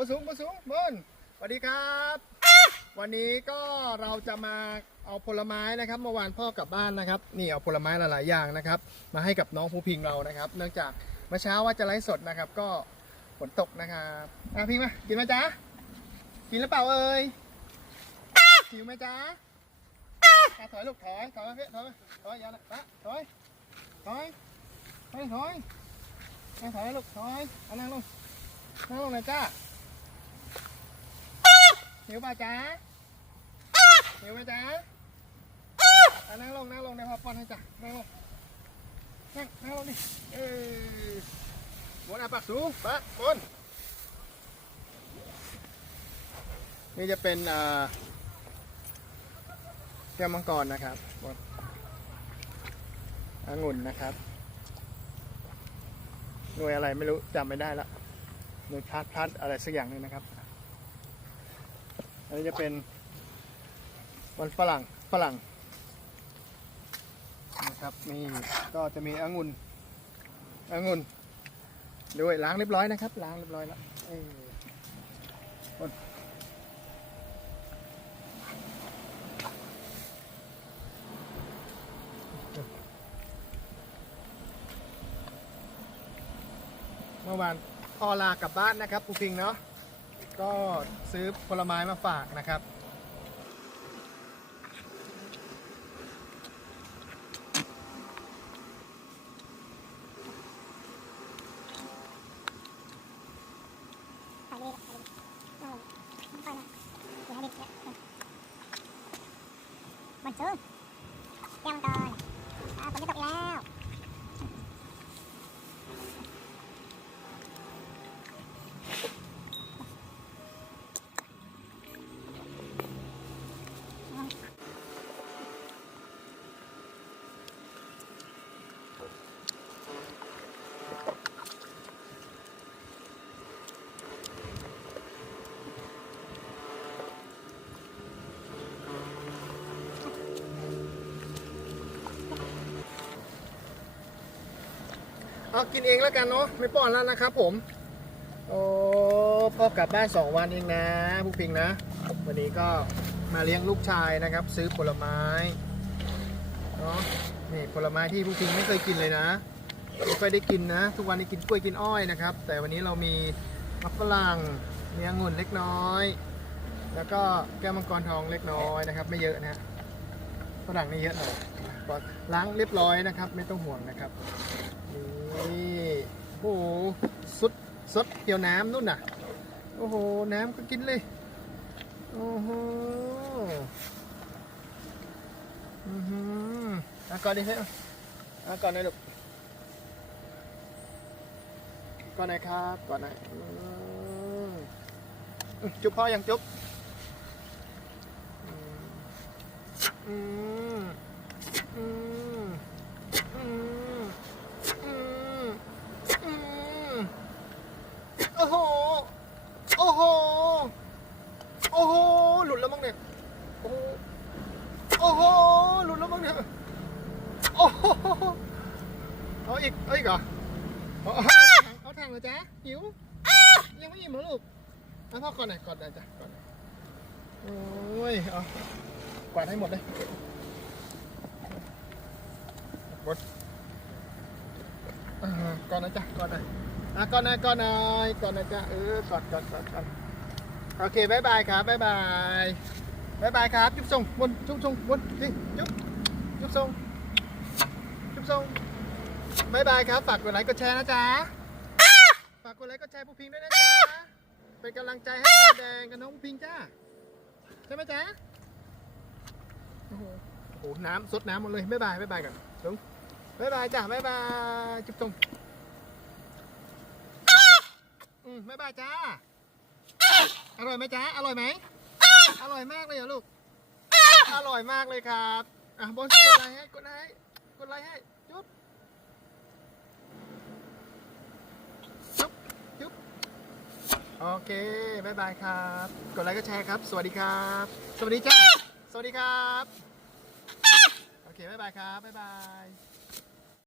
บนสูงบนสูงบนสวัสดีครับ วันนี้ก็เราจะมาเอาผลไม้นะครับเมื่อวานพ่อกลับบ้านนะครับนี่เอาผลไม้หลายๆอย่างนะครับ มาให้กับน้องภูพิงเรานะครับ เนื่องจากเมื่อเช้าว่าจะไลฟ์สดนะครับ ก็ฝนตกนะครับอะพิงมากินไหมจ๊ะกินหรือเปล่าเอ่ยหิวไหมจ๊ะอะถอยลูกถอยถอยมาเพ่ถอยมาถอยอย่านะปะถอยถอยถอยถอยอะถอยลูกถอยเอานั่งลงนั่งลงหน่อยจ้า หิวป่ะจ๊ะหิวไหมจ๊ะอะนั่งลงนั่งลงในพอป้อนให้จ้ะนั่งลงนั่งนั่งลงดิเออบนอาปากสูงปะบนนี่จะเป็นอ่าแก้วมังกรนะครับบนองุ่นนะครับหน่วยอะไรไม่รู้จำไม่ได้ละหน่วยพลัดพลัดอะไรสักอย่างหนึงนะครับ อันนี้จะเป็นมันฝรั่งฝรั่งนะครับนี่ก็จะมีองุ่นองุ่นด้วยล้างเรียบร้อยนะครับ ล้างเรียบร้อยแล้วเอ้ยบนเมื่อวานพอลากลับบ้านนะครับปูพิงเนาะ ก็ซื้อผลไม้มาฝากนะครับถ่ายเลยถ่ายเลยเอาไปนะเดี๋ยวให้เด็กเนี่ยมันสูงแก้วมังกรอ่าฝนจะตกอีกแล้ว เอากินเองแล้วกันเนาะไม่ป้อนแล้วนะครับผม โอ้พ่อกลับบ้านสองวันเองนะผู้พิงนะ วันนี้ก็มาเลี้ยงลูกชายนะครับ ซื้อผลไม้เนาะนี่ผลไม้ที่ผู้พิงไม่เคยกินเลยนะไม่เคยได้กินนะ ทุกวันนี้กินกล้วยกินอ้อยนะครับ แต่วันนี้เรามีมะฝรั่งมีองุ่นเล็กน้อย แล้วก็แก้วมังกรทองเล็กน้อยนะครับ ไม่เยอะนะฮะฝรั่งนี่เยอะหน่อย ก็ล้างเรียบร้อยนะครับ ไม่ต้องห่วงนะครับนี่โอ้โหสดสดเกี่ยวน้ำนู่นน่ะ โอ้โห น้ำก็กินเลย โอ้โหอือหืออะก่อนดิเฮ้ยอะก่อนหน่อยลูกก่อนหน่อยครับก่อนหน่อยจุ๊บพ่อยังจุ๊บอืมอืมอืม อืมอืมโอ้โห โอ้โห โอ้โหี่ยโอ้โหโอ้โหหลุดแล้วมั้งเนี่ยโอ้โหเอาอีกเอาอีกเหรอเอาเอาถังเอางเหรอจ๊ะหิวยังไม่อิ่มเหรอลูกเอาพ่อก่อนหน่อยก่อนหน่อยจ้ะก่อนโอ้ยเอากวาดให้หมดเลยหมดอ่าก่อนนะจ๊ะก่อนหน่อยอะก่อนหน่อยก่อนหน่อยก่อนนะจ๊ะเออกอดกอดกอดกอด โอเคบายบายครับบายบายบายบายครับ จุ๊บส่งบนจุ๊บส่งบนดิจุ๊บจุ๊บส่งจุ๊บส่งบายบายครับ ฝากกดไลค์กดแชร์นะจ๊ะ ฝากกดไลค์กดแชร์ผู้พิงด้วยนะจ๊ะ เป็นกำลังใจให้ตาแดงกับน้องพิงจ้า ใช่ไหมจ๊ะ โอ้โหโอ้โหน้ำซดน้ำหมดเลยบายบายบายบายกันลงบายบายจ้ะบายบาย จุ๊บตรงอืมบายบายจ้า อร่อยไหมจ้าอร่อยไหม อร่อยมากเลยเหรอลูก อร่อยมากเลยครับ อะบนกดไลค์ให้ กดไลค์ให้ กดไลค์ให้ จุ๊บจุ๊บจุ๊บโอเคบายบายครับ กดไลค์ก็แชร์ครับ สวัสดีครับ สวัสดีจ้าสวัสดีครับ โอเคบายบายครับบายบาย